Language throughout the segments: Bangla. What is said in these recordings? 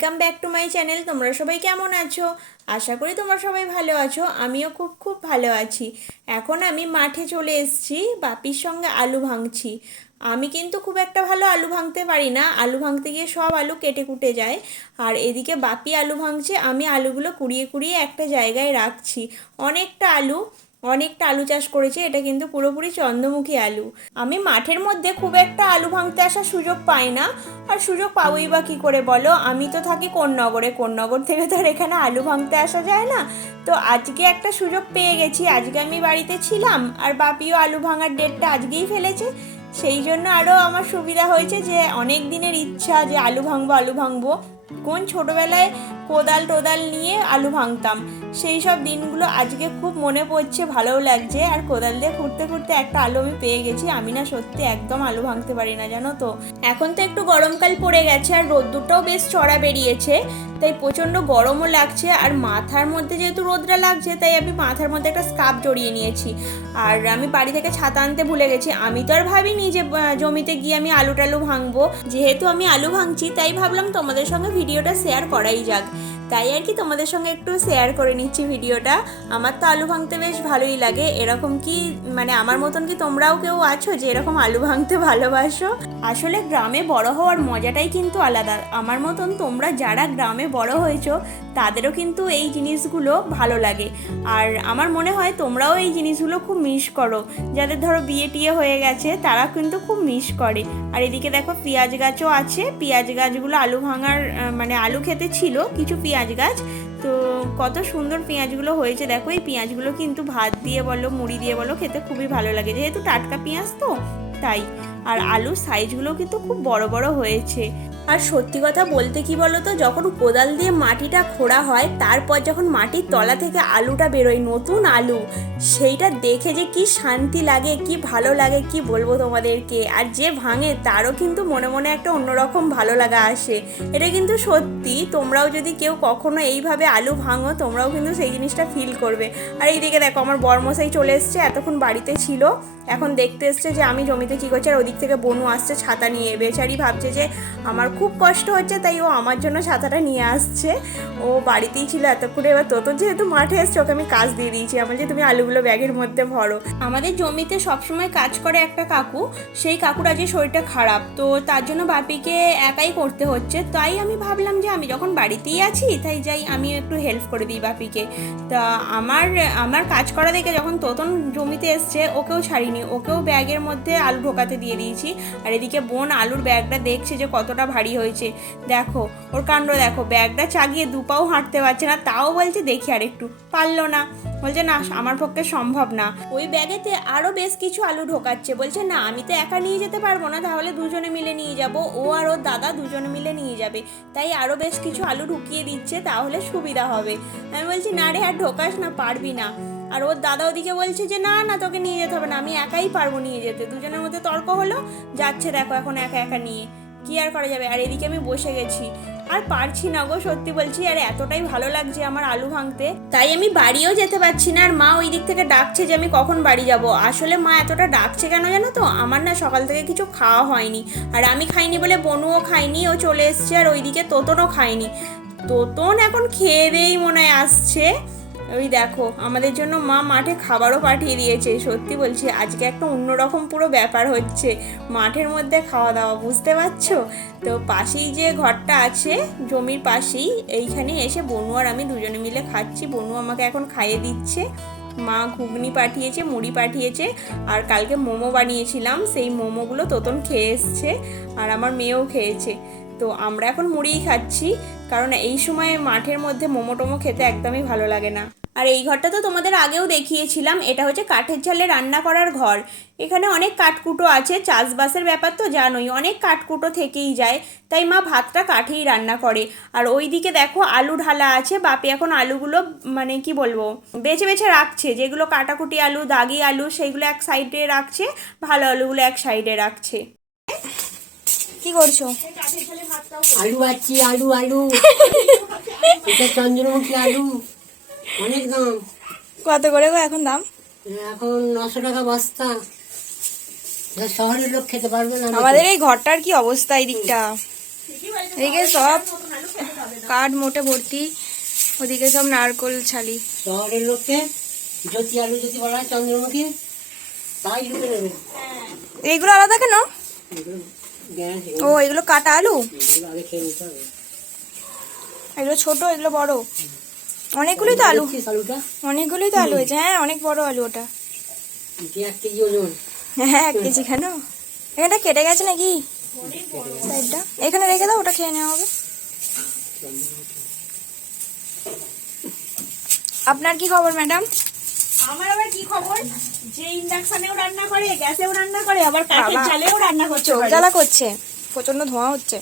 Welcome back to my channel. তোমরা সবাই কেমন আছো? আশা করি তোমরা সবাই ভালো আছো। আমিও খুব খুব ভালো আছি। এখন আমি মাঠে চলে এসেছি, বাপির সঙ্গে আলু ভাঙছি। আমি কিন্তু খুব একটা ভালো আলু ভাঙতে পারি না, আলু ভাঙতে গিয়ে সব আলু কেটে কুটে যায়। আর এদিকে বাপি আলু ভাঙছে, আমি আলুগুলো কুড়িয়ে কুড়িয়ে একটা জায়গায় রাখছি। অনেকটা আলু চাষ করেছে, এটা কিন্তু পুরোপুরি চন্দ্রমুখী আলু। আমি মাঠের মধ্যে খুব একটা আলু ভাঙতে আসার সুযোগ পাই না, আর সুযোগ পাবোই বা কী করে বলো? আমি তো থাকি কোন্নগর থেকে তো আর এখানে আলু ভাঙতে আসা যায় না। তো আজকে একটা সুযোগ পেয়ে গেছি, আজকে আমি বাড়িতে ছিলাম আর বাপিও আলু ভাঙার ডেটটা আজকেই ফেলেছে। সেই জন্য আরও আমার সুবিধা হয়েছে, যে অনেক দিনের ইচ্ছা যে আলু ভাঙবো। কোন ছোটোবেলায় কোদাল টোদাল নিয়ে আলু ভাঙতাম, সেই সব দিনগুলো আজকে খুব মনে পড়ছে, ভালোও লাগছে। আর কোদাল দিয়ে খুঁড়তে খুঁড়তে একটা আলু আমি পেয়ে গেছি। আমি না সত্যি একদম আলু ভাঙতে পারি না, জানো তো। এখন তো একটু গরমকাল পড়ে গেছে আর রোদ্দুরটাও বেশ চড়া বেরিয়েছে, তাই প্রচণ্ড গরমও লাগছে। আর মাথার মধ্যে যেহেতু রোদটা লাগছে, তাই আমি মাথার মধ্যে একটা স্কার্ফ জড়িয়ে নিয়েছি। আর আমি বাড়ি থেকে ছাতা আনতে ভুলে গেছি। আমি তো আর ভাবিনি যে জমিতে গিয়ে আমি আলু টালু ভাঙবো। যেহেতু আমি আলু ভাঙছি, তাই ভাবলাম তোমাদের সঙ্গে ভিডিওটা শেয়ার করাই যাক। তাই আর কি তোমাদের সঙ্গে একটু শেয়ার করে নিচ্ছি ভিডিওটা। আমার তো আলু ভাঙতে বেশ ভালোই লাগে। এরকম কি মানে আমার মতন কি তোমরাও কেউ আছো যে এরকম আলু ভাঙতে ভালোবাসো? আসলে গ্রামে বড় হওয়ার মজাটাই কিন্তু আলাদা। আমার মতন তোমরা যারা গ্রামে বড় হয়েছো, তাদেরও কিন্তু এই জিনিসগুলো ভালো লাগে। আর আমার মনে হয় তোমরাও এই জিনিসগুলো খুব মিস করো। যাদের ধরো বিয়ে টিয়ে হয়ে গেছে, তারা কিন্তু খুব মিস করে। আর এদিকে দেখো পেঁয়াজ গাছও আছে, পেঁয়াজ গাছগুলো আলু ভাঙার মানে আলু খেতে ছিল কিছু পেঁয়াজ গাছ। তো কত সুন্দর পেঁয়াজগুলো হয়েছে দেখো। এই পেঁয়াজগুলো কিন্তু ভাত দিয়ে বলো মুড়ি দিয়ে বলো খেতে খুবই ভালো লাগে, যেহেতু টাটকা পেঁয়াজ তো তাই। আর আলুর সাইজগুলো কিন্তু খুব বড় বড় হয়েছে। আর সত্যি কথা বলতে কি বলো তো, যখন কোদাল দিয়ে মাটিটা খোঁড়া হয়, তারপর যখন মাটির তলা থেকে আলুটা বেরোয়, নতুন আলু, সেইটা দেখে যে কি শান্তি লাগে, কি ভালো লাগে, কি বলবো তোমাদেরকে। আর যে ভাঙে তারও কিন্তু মনে মনে একটা অন্যরকম ভালো লাগা আসে। এটা কিন্তু সত্যি, তোমরাও যদি কেউ কখনো এইভাবে আলু ভাঙো, তোমরাও কিন্তু সেই জিনিসটা ফিল করবে। আর এইদিকে দেখো আমার বরমশাই চলে এসছে, এতক্ষণ বাড়িতে ছিল, এখন দেখতে এসছে যে আমি জমিতে কী করছি। আর ওদিক থেকে বনু আসছে ছাতা নিয়ে। বেচারি ভাবছে যে আমার খুব কষ্ট হচ্ছে, তাই ও আমার জন্য ছাতাটা নিয়ে আসছে। ও বাড়িতেই ছিল এতক্ষণে। এবার তোর যেহেতু মাঠে এসছে, ওকে আমি কাজ দিয়ে দিয়েছি। আমার যে তুমি আলুগুলো ব্যাগের মধ্যে ভরো। আমাদের জমিতে সবসময় কাজ করে একটা কাকু, সেই কাকুর আজকে শরীরটা খারাপ, তো তার জন্য বাপিকে একাই করতে হচ্ছে। তাই আমি ভাবলাম যে আমি যখন বাড়িতেই আছি, তাই যাই আমি একটু হেল্প করে দিই বাপিকে। তা আমার কাজ করা দেখে যখন তোতন জমিতে এসছে, ওকেও ছাড়িনি, ওকেও ব্যাগের মধ্যে আলু ঢোকাতে দিয়ে দিয়েছি। আর এদিকে বোন আলুর ব্যাগটা দেখছে যে কতটা ভারী হয়েছে। দেখো ওর কাণ্ড দেখো, ব্যাগটা চাগিয়ে দুপাও হাঁটতে পারছে না, তাও বলছে দেখি আর একটু। পারলো না, বলছে না আমার পক্ষে সম্ভব না। ওই ব্যাগেতে আরও বেশ কিছু আলু ঢোকাচ্ছে, বলছে না আমি তো একা নিয়ে যেতে পারবো না, তাহলে দুজনে মিলে নিয়ে যাব, ও আর ওর দাদা দুজনে মিলে নিয়ে যাবে। তাই আরও বেশ কিছু আলু ঢুকিয়ে দিচ্ছে, তাহলে সুবিধা হবে। আমি বলছি না রে, আর ঢোকাস না, পারবি না। আর ওর দাদা ওদিকে বলছে যে না না তোকে নিয়ে যেতে হবে না, আমি একাই পারবো নিয়ে যেতে। দুজনের মধ্যে তর্ক হলো, যাচ্ছে দেখো এখন একা একা নিয়ে, কি আর করা যাবে। আর এদিকে আমি বসে গেছি, আর পারছি না গো, সত্যি বলছি। আর এতটাই ভালো লাগছে আমার আলু ভাঙতে, তাই আমি বাড়িও যেতে পারছি না। আর মা ওই দিক থেকে ডাকছে যে আমি কখন বাড়ি যাব। আসলে মা এতটা ডাকছে কেন জানো তো, আমার না সকাল থেকে কিছু খাওয়া হয়নি। আর আমি খাইনি বলে বনুও খাইনি, ও চলে এসছে। আর ওইদিকে তোতনও খায়নি। তোতন এখন খেয়ে দেই মনে হয় আসছে। ওই দেখো আমাদের জন্য মা মাঠে খাবারও পাঠিয়ে দিয়েছে। সত্যি বলছি আজকে একটা অন্যরকম পুরো ব্যাপার হচ্ছে, মাঠের মধ্যে খাওয়া দাওয়া, বুঝতে পারছো তো। পাশেই যে ঘরটা আছে জমির পাশেই, এইখানে এসে বনু আর আমি দুজনে মিলে খাচ্ছি। বনু আমাকে এখন খাইয়ে দিচ্ছে। মা ঘুগনি পাঠিয়েছে, মুড়ি পাঠিয়েছে, আর কালকে মোমো বানিয়েছিলাম, সেই মোমোগুলো তোতন খেয়ে এসছে, আর আমার মেয়েও খেয়েছে। তো আমরা এখন মুড়িই খাচ্ছি, কারণ এই সময় মাঠের মধ্যে মোমো টোমো খেতে একদমই ভালো লাগে না। আর এই ঘরটা তো তোমাদের আগেও দেখিয়েছিলাম, এটা হচ্ছে কাঠের ঝালে রান্না করার ঘর। এখানে অনেক কাঠকুটো আছে, চাষবাসের ব্যাপার তো জানোই, অনেক কাঠকুটো থেকেই যায়, তাই মা ভাতটা কাঠেই রান্না করে। আর ওই দিকে দেখো আলু ঢালা আছে, বাপি এখন আলুগুলো মানে কি বলবো বেছে বেছে রাখছে, যেগুলো কাটাকুটি আলু দাগি আলু সেইগুলো এক সাইডে রাখছে, ভালো আলুগুলো এক সাইডে রাখছে। কি করছো? আলু আছি, আলু আলু এটা চন্দ্রমুখী আলু, অনেক দাম। কত করে গো এখন দাম? এখন 900 টাকা বস্তা। শহরের লোক খেতে পারবে না। আমাদের এই ঘরটার কি অবস্থা, এই দিকটা এদিকে সব কাঠ মোটে ভর্তি, ওদিকে সব নারকোল ছালি। শহরের লোককে জ্যোতি আলু যদি বলা হয় চন্দ্রমুখী, তাই লুকে নেবে। এইগুলো আলাদা কেন? এগুলো গ্যারান্টি, ও এগুলো কাটা আলু, এগুলো আগে খেয়ে নিতে হবে। এগুলো ছোট, এগুলো বড়। অনেকগুলোই তো আলু, দেখছিস আলুটা? অনেকগুলোই তো আলু হয়েছে। হ্যাঁ অনেক বড় আলু ওটা। যে 1 কেজি ওজন। হ্যাঁ 1 কেজি কেন? এখানটা কেটে গেছে নাকি সাইডটা? এখানে রেখে দাও, ওটা খেয়ে নেওয়া হবে। আপনার কি খবর ম্যাডাম? আমার আবার কি খবর, যে ইন্ডাকশনেও রান্না করে, গ্যাসেও রান্না করে, আবার কাঠের বাবা। চালেও রান্না করছে। চোখ জ্বালা করছে, প্রচন্ড ধোঁয়া হচ্ছে।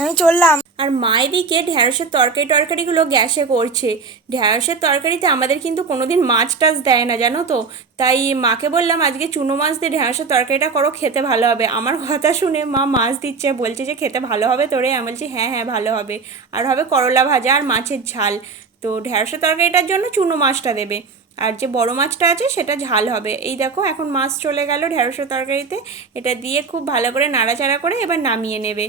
আমি চললাম। আর মা এদিকে ঢ্যাঁড়সের তরকারিগুলো গ্যাসে করছে। ঢ্যাঁড়সের তরকারিতে আমাদের কিন্তু কোনোদিন মাছ টাছ দেয় না, জানো তো। তাই মাকে বললাম আজকে চুনো মাছ দিয়ে ঢ্যাঁড়সের তরকারিটা করো, খেতে ভালো হবে। আমার কথা শুনে মা মাছ দিচ্ছে, বলছে যে খেতে ভালো হবে তোরে। আমি বলছি হ্যাঁ হ্যাঁ ভালো হবে। আর হবে করলা ভাজা আর মাছের ঝাল। তো ঢ্যাঁড়সের তরকারিটার জন্য চুনো মাছটা দেবে, আর যে বড় মাছটা আছে সেটা ঝাল হবে। এই দেখো এখন মাছ চলে গেল ঢ্যাঁড়সের তরকারিতে। এটা দিয়ে খুব ভালো করে নাড়াচাড়া করে এবার নামিয়ে নেবে।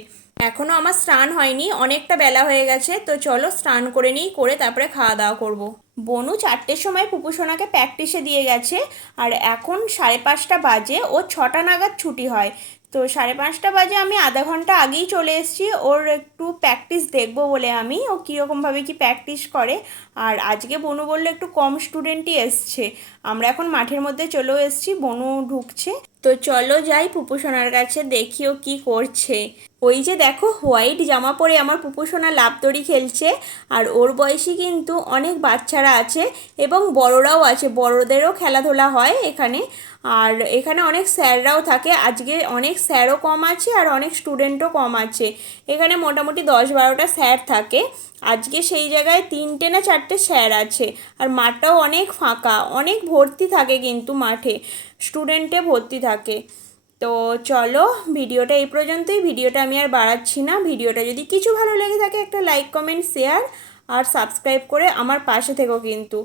এখনও আমার স্নান হয়নি, অনেকটা বেলা হয়ে গেছে। তো চলো স্নান করে নিই, করে তারপরে খাওয়া দাওয়া করব। বনু 4টের সময় পুপুসোনাকে প্র্যাকটিসে দিয়ে গেছে, আর এখন 5:30 বাজে, ও 6টা নাগাদ ছুটি হয়। তো 5:30 বাজে আমি আধা ঘন্টা আগেই চলে এসেছি, ওর একটু প্র্যাকটিস দেখবো বলে। আমি ও কীরকমভাবে কি প্র্যাকটিস করে। আর আজকে বনু বললো একটু কম স্টুডেন্টই এসছে। আমরা এখন মাঠের মধ্যে চলেও এসেছি, বনু ঢুকছে। তো চলো যাই পুপুসোনার কাছে, দেখিও কি করছে। ওই যে দেখো হোয়াইট জামা পরে আমার পুপুসোনা লাফদড়ি খেলছে। আর ওর বয়সী কিন্তু অনেক বাচ্চারা আছে এবং বড়রাও আছে, বড়দেরও খেলাধুলা হয় এখানে। আর এখানে অনেক স্যাররাও থাকে। আজকে অনেক স্যারও কম আছে আর অনেক স্টুডেন্টও কম আছে। এখানে মোটামুটি 10-12টা স্যার থাকে। আজকে সেই জায়গায় 3টে না 4টে স্যার আছে। আর মাঠটাও অনেক ফাঁকা, অনেক ভর্তি থাকে কিন্তু মাঠে, স্টুডেন্টে ভর্তি থাকে। তো চলো ভিডিওটা এই পর্যন্তই। ভিডিওটা আমি আর বাড়াচ্ছি না। ভিডিওটা যদি কিছু ভালো লেগে থাকে একটা লাইক কমেন্ট শেয়ার আর সাবস্ক্রাইব করে আমার পাশে থেকো কিন্তু।